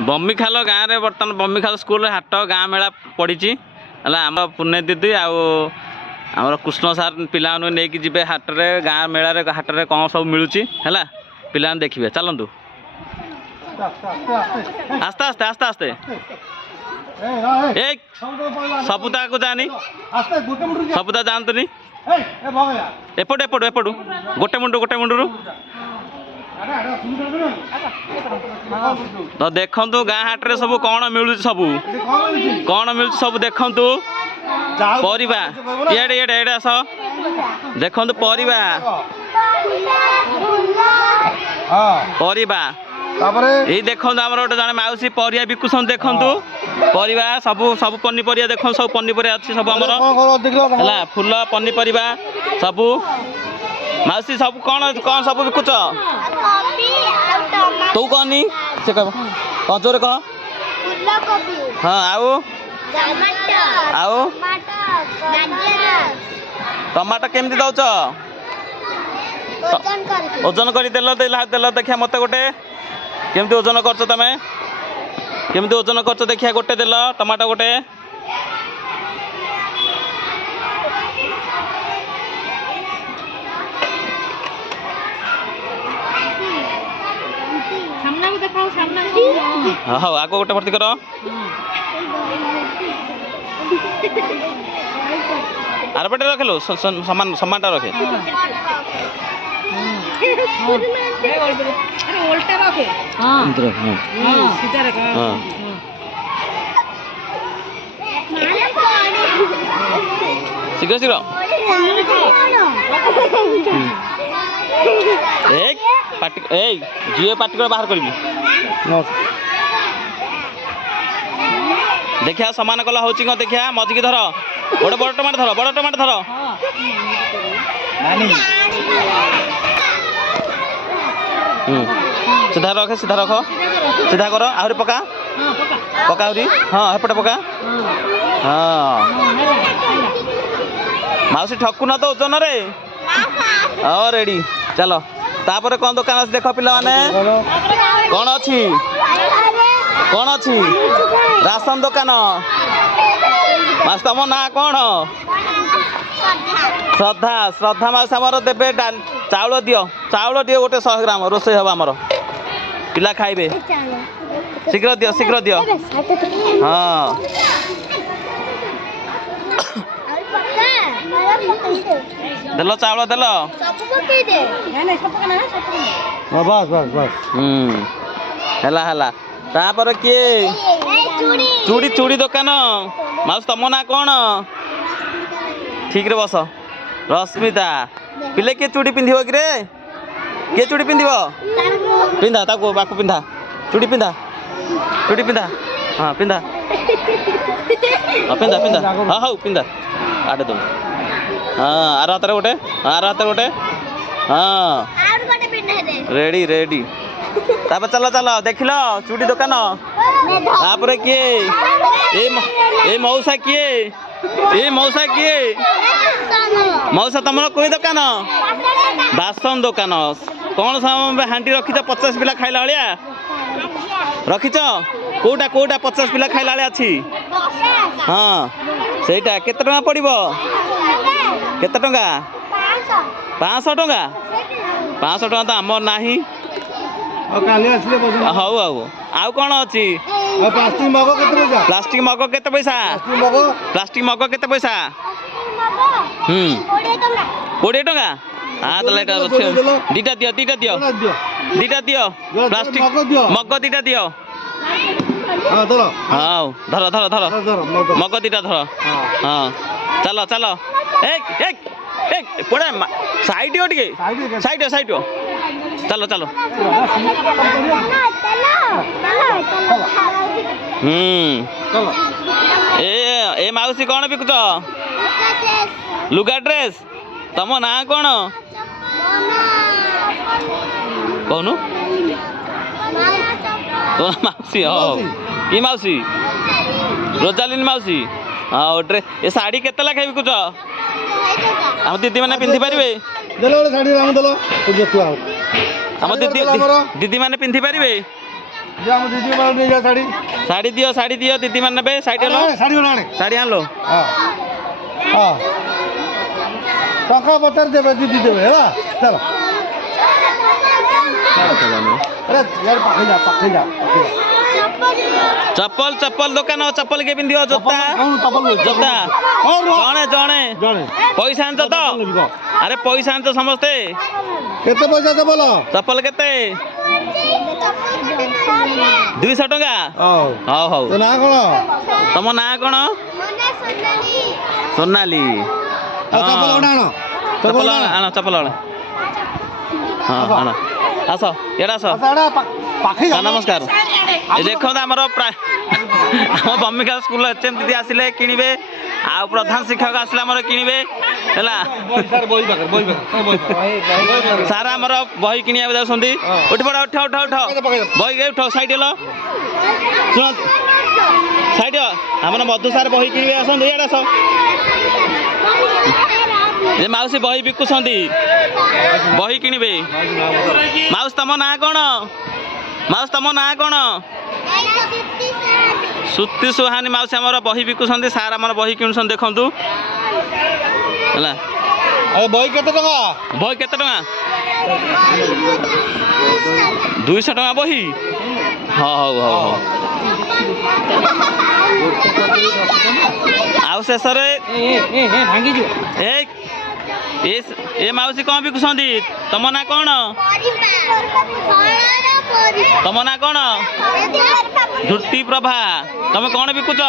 बम्बीखाल गाँव में बर्तमान बम्बीखाल स्कूल हाट गाँ मेला पड़ी है आम पुण्य दीदी आम कृष्ण सार पिला नहीं कि हाट में गाँ मेला हाट में कौन सब मिलूँ है पिला देखिए चलतु आस्ते आस्ते आस्ते आस्ते एक सबुता को जानी सबुता जानतुनी एपट एपट एपटू गोटे मुंडू तो देखु गाँ हाट रे सब कौन मिलू सब देखु परिबा इएडे इएडे इएडे आस देखु परिबा यही देखो आम गोटे जन मौसी परिया बिकुसन देखु परिबा सब सब पनीपरिया देख सब पनीपरिया अच्छी सब आमर फूल पनीपरिया सब मौसी सब कौन कौन सब बिकुच तू कहनी से कह जोर कह हाँ आउ टमाटो केमती दौच ओजन कर देल देखिया मत गोटे केमती ओजन कर तमें केमती ओजन कर देखिया गोटे देल टमाटो गोटे हाँ आग गोटे भर्ती कर आर पटे रखलु समान समानटा रखे शीघ्र शीघ्र जीए पार्टी कर बाहर करी देखिया समान कला हो देखिया मजिकी धर बड़ बड़ टमाटो धर सीधा रख सीधा कर आहरी पका पका आहरी हाँ एपटे पका हाँ मौसी ठकु ना तो ओजन रे हाँ रेडी चलो तापर कौन दुकान अच्छी देख पिला माने कौन अच्छी राशन दुकान तुम ना कौन श्रद्धा श्रद्धा मौसी आमर देवे चाउल दियो गोटे 100 ग्राम रोषे हम आमर पिला खाइबे शीघ्र दियो हाँ देल चाउल देल बस बस बस है तापर किए चूड़ी चूड़ी दुकान माउस तुम ना कौन ठीक रे बस रश्मिता पिले किए चूड़ी पिंध कि किए चूड़ी पिंध पिंधा ताको बाकू पिंधा चूड़ी पिंधा हाँ पिंधा हाँ हाँ पिंधा आटे तुम हाँ आर हाथ गोटे हाँ रेडी रेडी तापर चलो चलो देख लो चूड़ी दुकान तापर किए ए मौसा किए मौसा तुम कोई दुकान बासन दुकान कौन सब हांडी रखीच 50 पिला खाइला भाया रखीच कोटा 50 पिला खाइला भाया अच्छी हाँ सेटा केते टका पड़िबो केते टका 500 टका 500 टका तो आमर नाही हौ आउ कौन अच्छी प्लास्टिक मग केते पैसा प्लास्टिक मग केते पैसा 20 टका हाँ तो दीटा दियो प्लास्टिक मग दीटा दियो हाँ धर मग दीटा धर हाँ चलो चलो एक पड़े साइड हो टे साइड हो चलो चलो ए मौसी कौन बिकुच लुगा ड्रेस तुम ना कौन कहनु तो मौसी हाँ कि मौसी रोजालिन मौसी हाँ ड्रेस ए साड़ी केते लाखे बिकुच आम दीदी मैंने पिंधि पारे आम दीदी मैंने पिंधि पारे ये हम दीदी वाला नहीं जा साड़ी ଶାଢ଼ୀ ଦିଅ ଦିଦି ମାନେ ନେବେ ଶାଢ଼ୀ ହେଲ साड़ी वाला आने ଶାଢ଼ୀ ଆଣିଲ हाँ हाँ टका पचार देवे दीदी देवे है ना चलो अरे यार पाखे जा ଚପଲ ଦୋକାନ ଚପଲ କିଏ ପିନ୍ଧିବ ଜୋତା ଜୋତା ଜଣେ ଜଣେ जड़े ପଇସା ଆଣିଛ ତ ଆରେ ପଇସା ଆଣିଛ ସମସ୍ତେ केते पैसा दे बोलो ଚପଲ କେତେ 200 ଟଙ୍କା ହଉ ହଉ तो ना कोन ତମ ନାଁ କ'ଣ ସୋନାଲି चप्पल उठाणो ଚପଲ ଆଣ ଚପଲ ଆଣ ହଁ ଆଣ ଆସ ଇଆଡ଼େ ଆସ पाखे जा ନମସ୍କାର ଏ ଦେଖନ୍ତୁ ଆମର ପ୍ରାୟ ଆମ ବମିକା ସ୍କୁଲ ଏଚଏମ୍ ଦିଦି ଆସିଲେ କିଣିବେ ଆଉ ପ୍ରଧାନ ଶିକ୍ଷକ ଆସିଲେ ଆମର କିଣିବେ ହେଲା ସାର୍ ଆମର ବହି କିଣିବାକୁ ଯାଉଛନ୍ତି ଉଠି ପଡ଼ ଉଠ ବହି ଉଠ ସାଇଡ୍ ହେଲ ଶୁଣ ସାଇଡ୍ ଆମର ମଧୁ ସାର୍ ବହି କିଣିବେ ଆସନ୍ତୁ ଇଆଡ଼େ ଆସ ଏ ମାଉସୀ ବହି ବିକୁଛନ୍ତି ବହି କିଣିବେ ମାଉସୀ ତମ ନାଁ କ'ଣ ମାଉସୀ ତମ ନାଁ କ'ଣ ସୁତି ସୁହାନି ମାଉସୀ ଆମର ବହି ବିକୁଛନ୍ତି ସାର୍ ଆମର ବହି କିଣୁଛନ୍ତି ଦେଖନ୍ତୁ ହେଲା अरे बही केते टका ବହି କେତେ ଟଙ୍କା 200 ଟଙ୍କା ବହି ହଉ ଆଉ ଶେଷରେ ଏ ମାଉସୀ କ'ଣ ବିକୁଛନ୍ତି ତମ ନାଁ କ'ଣ ତମ ନାଁ କ'ଣ ଜ୍ୟୋତି ପ୍ରଭା ତମେ କ'ଣ ବିକୁଛ